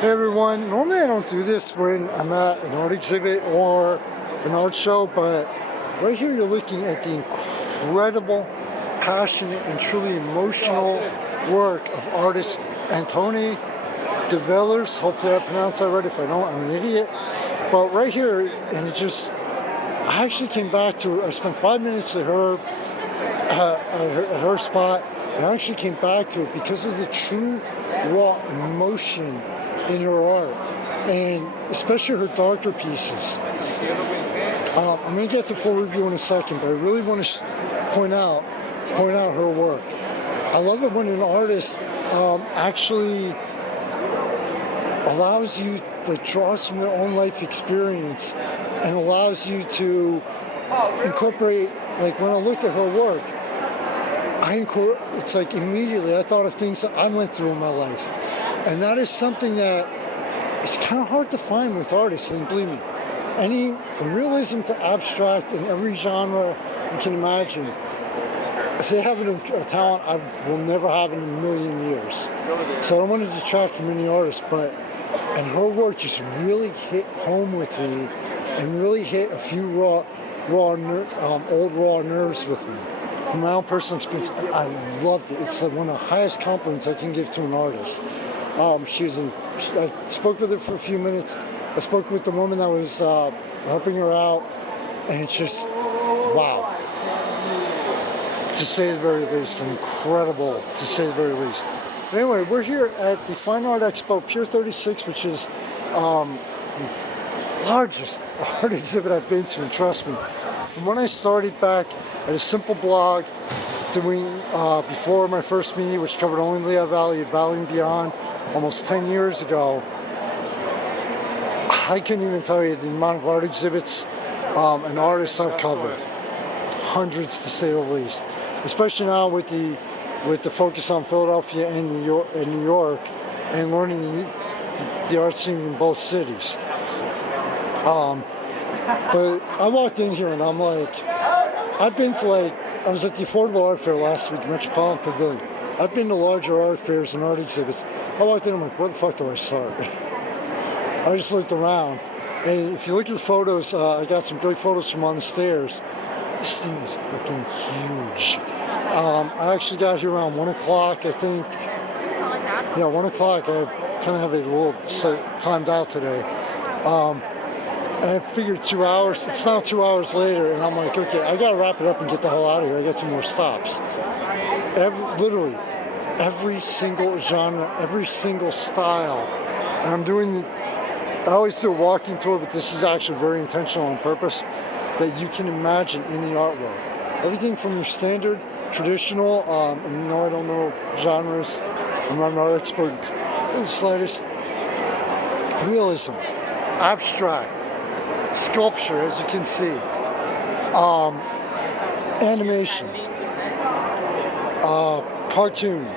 Hey everyone, normally I don't do this when I'm at an art exhibit or an art show, but right here you're looking at the incredible, passionate, and truly emotional work of artist Antoni de Villers. Hopefully I pronounced that right. If I don't, I'm an idiot. But right here, and I actually came back to, I spent 5 minutes at her spot, and I actually came back to it because of the true raw emotion in her art, and especially her darker pieces. I'm going to get the full review in a second, but I really want to point out her work. I love it when an artist actually allows you to draw from their own life experience and allows you to incorporate. Like when I looked at her work, it's like immediately I thought of things that I went through in my life, and that is something that it's kind of hard to find with artists. And believe me, from realism to abstract in every genre you can imagine, they have a talent I will never have in a million years. So I don't want to detract from any artist, and her work just really hit home with me and really hit a few old raw nerves with me. From my own personal experience, I loved it. It's one of the highest compliments I can give to an artist. I spoke with her for a few minutes. I spoke with the woman that was helping her out, and it's just, wow. To say the very least, incredible to say the very least. But anyway, we're here at the Fine Art Expo, Pier 36, which is the largest art exhibit I've been to, and trust me. From when I started back at a simple blog doing before my first media, which covered only Lehigh Valley and beyond, almost 10 years ago, I couldn't even tell you the amount of art exhibits and artists I've covered. Hundreds, to say the least. Especially now with the focus on Philadelphia and New York, and learning the art scene in both cities. But I walked in here and I'm like, I was at the Affordable Art Fair last week, Metropolitan Pavilion. I've been to larger art fairs and art exhibits. I walked in, I'm like, where the fuck do I start? I just looked around, and if you look at the photos, I got some great photos from on the stairs. This thing is freaking huge. I actually got here around 1 o'clock, I think. Yeah, 1 o'clock. I kind of have it a little timed out today. And I figured 2 hours. It's now 2 hours later, and I'm like, okay, I gotta wrap it up and get the hell out of here. I got 2 more stops. Literally, every single genre, every single style. And I always do a walking tour, but this is actually very intentional on purpose, that you can imagine in the art world. Everything from your standard, traditional, and I don't know genres, I'm not an art expert, the slightest, realism, abstract, sculpture, as you can see, animation, cartoon.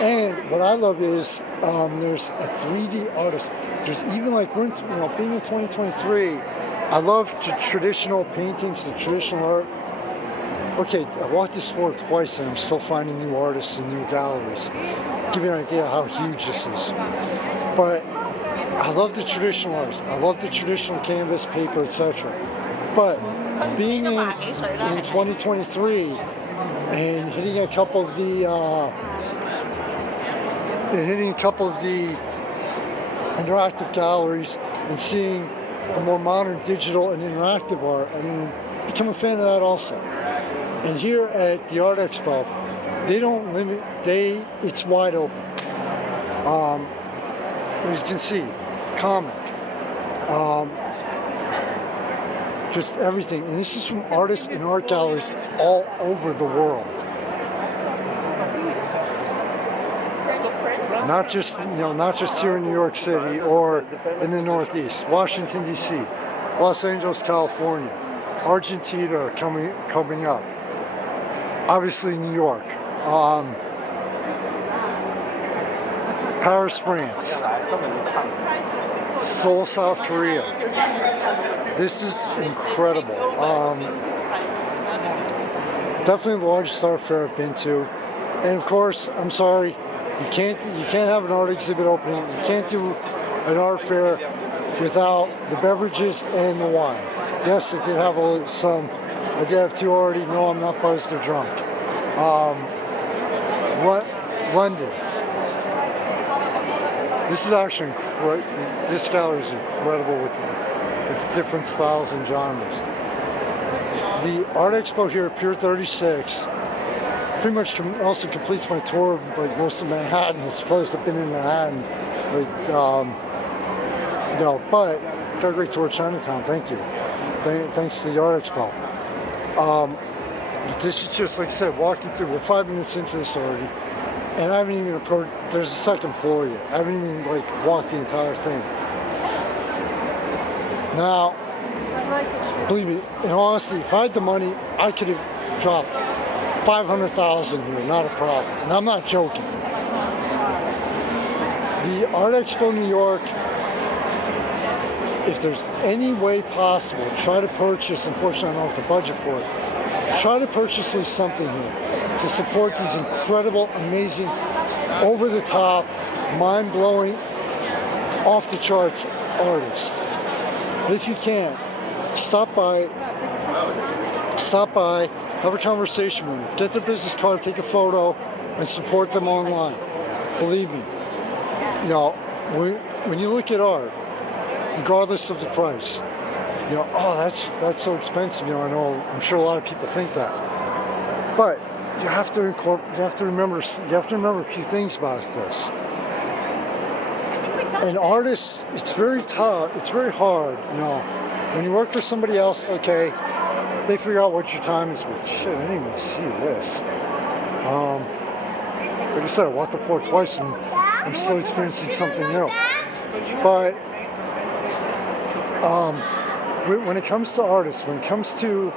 And what I love is there's a 3D artist. There's even being in 2023, I love traditional paintings, the traditional art. Okay, I walked this floor twice and I'm still finding new artists and new galleries. Give you an idea how huge this is. But I love the traditional artists. I love the traditional canvas, paper, etc. But being in 2023 and hitting a couple of the interactive galleries and seeing the more modern digital and interactive art, and become a fan of that also. And here at the Art Expo, they don't limit, it's wide open. As you can see, comic, just everything. And this is from artists and art galleries all over the world. Not just here in New York City or in the Northeast, Washington D.C., Los Angeles, California, Argentina coming up, obviously New York, Paris, France, Seoul, South Korea. This is incredible. Definitely the largest art fair I've been to, and of course, I'm sorry, You can't have an art exhibit opening. You can't do an art fair without the beverages and the wine. Yes, I did have some. I did have two already. No, I'm not buzzed or drunk. London. This is actually incredible. This gallery is incredible with the different styles and genres. The Art Expo here at Pier 36 pretty much also completes my tour of like most of Manhattan. It's supposed I've been in Manhattan, but got a great tour of Chinatown. Thank you. Thanks to the Art Expo. But this is just, like I said, walking through. We're 5 minutes into this already, and I haven't even approached. There's a second floor yet. I haven't even walked the entire thing. Now, believe me, in all honesty, if I had the money, I could have dropped 500,000 here, not a problem. And I'm not joking. The Art Expo New York, if there's any way possible, try to purchase, unfortunately I don't have the budget for it, try to purchase at least something here to support these incredible, amazing, over-the-top, mind-blowing, off-the-charts artists. But if you can, stop by, have a conversation with them, get their business card, take a photo, and support them online. Believe me, when you look at art, regardless of the price, oh, that's so expensive. I know, I'm sure a lot of people think that, but you have to remember a few things about this. An artist, it's very tough. It's very hard. When you work for somebody else, okay, they figure out what your time is with. Shit, I didn't even see this. Like I said, I walked the floor twice and I'm still experiencing something new. But when it comes to artists, when it comes to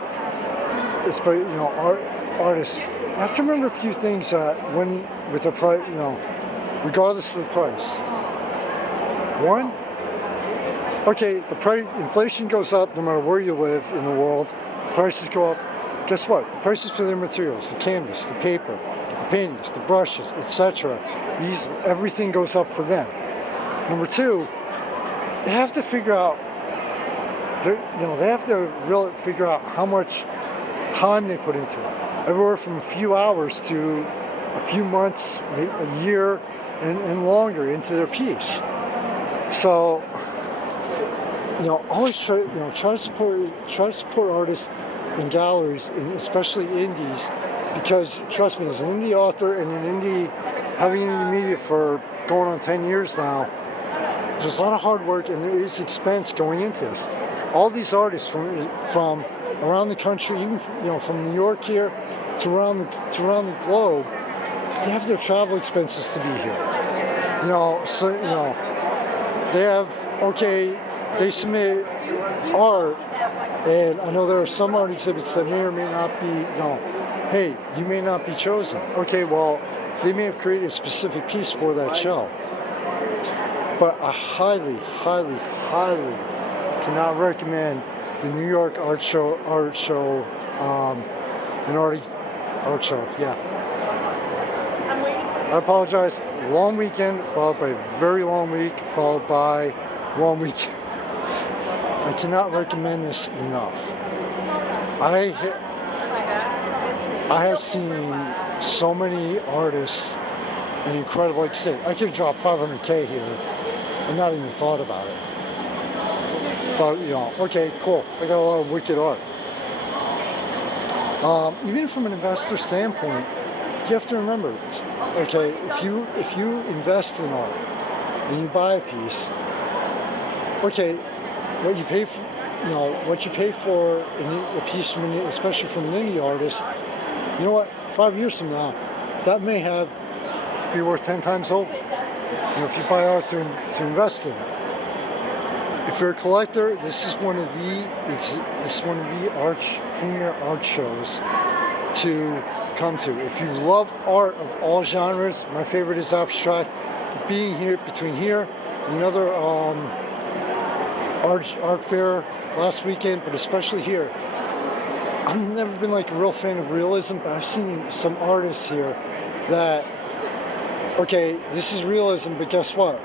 artists, you have to remember a few things with the price, regardless of the price. One, okay, the price, inflation goes up no matter where you live in the world. Prices go up. Guess what? The prices for their materials, the canvas, the paper, the paintings, the brushes, etc. Everything goes up for them. Number two, they have to figure out. They have to really figure out how much time they put into it. Everywhere from a few hours to a few months, a year, and longer into their piece. So, always try to support artists and galleries, and especially indies, because trust me, as an indie author and an indie, having indie media for going on 10 years now, there's a lot of hard work and there is expense going into this. All these artists from around the country, even from New York here to around the globe, they have their travel expenses to be here. They submit art, and I know there are some art exhibits that may or may not be, hey, you may not be chosen. Okay, well, they may have created a specific piece for that show. But I highly, highly, highly cannot recommend the New York art show, yeah. I apologize. Long weekend, followed by a very long week, followed by long weekend. I cannot recommend this enough. I have seen so many artists and incredible, like I said, I could have dropped 500K here and not even thought about it. But, okay, cool. I got a lot of wicked art. Even from an investor standpoint, you have to remember, okay, if you invest in art and you buy a piece, okay, what you pay for a piece from especially from an indie artist, you know what? 5 years from now, that may be worth 10 times over. If you buy art to invest in it. If you're a collector, this is one of the premier art shows to come to. If you love art of all genres, my favorite is abstract. Being here between here and another art fair last weekend, but especially here, I've never been a real fan of realism, but I've seen some artists here that okay, this is realism, but guess what?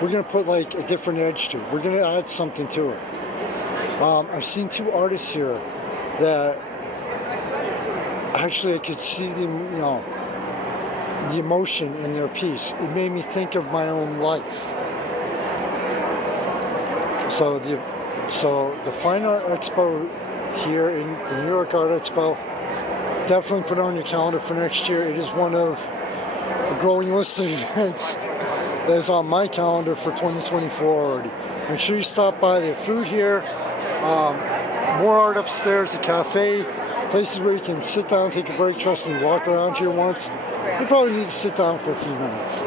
We're gonna put like a different edge to it. We're gonna add something to it. I've seen two artists here that actually I could see them, the emotion in their piece. It made me think of my own life. So the Fine Art Expo here in the New York Art Expo, definitely put it on your calendar for next year. It is one of a growing list of events that is on my calendar for 2024 already. Make sure you stop by. They have food here, more art upstairs, a cafe, places where you can sit down, take a break. Trust me, walk around here once. You probably need to sit down for a few minutes.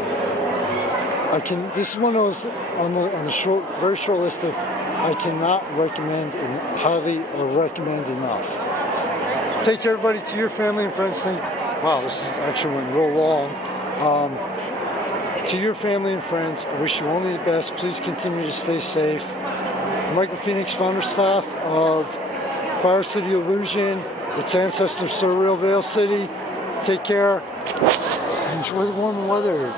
This is one of those on the short, very short list of I cannot recommend and highly recommend enough. Take everybody to your family and friends. Wow, this actually went real long. To your family and friends, I wish you only the best. Please continue to stay safe. Michael Phoenix, founder staff of Fire City Illusion, its ancestor Surreal Veil City. Take care. Enjoy the warm weather.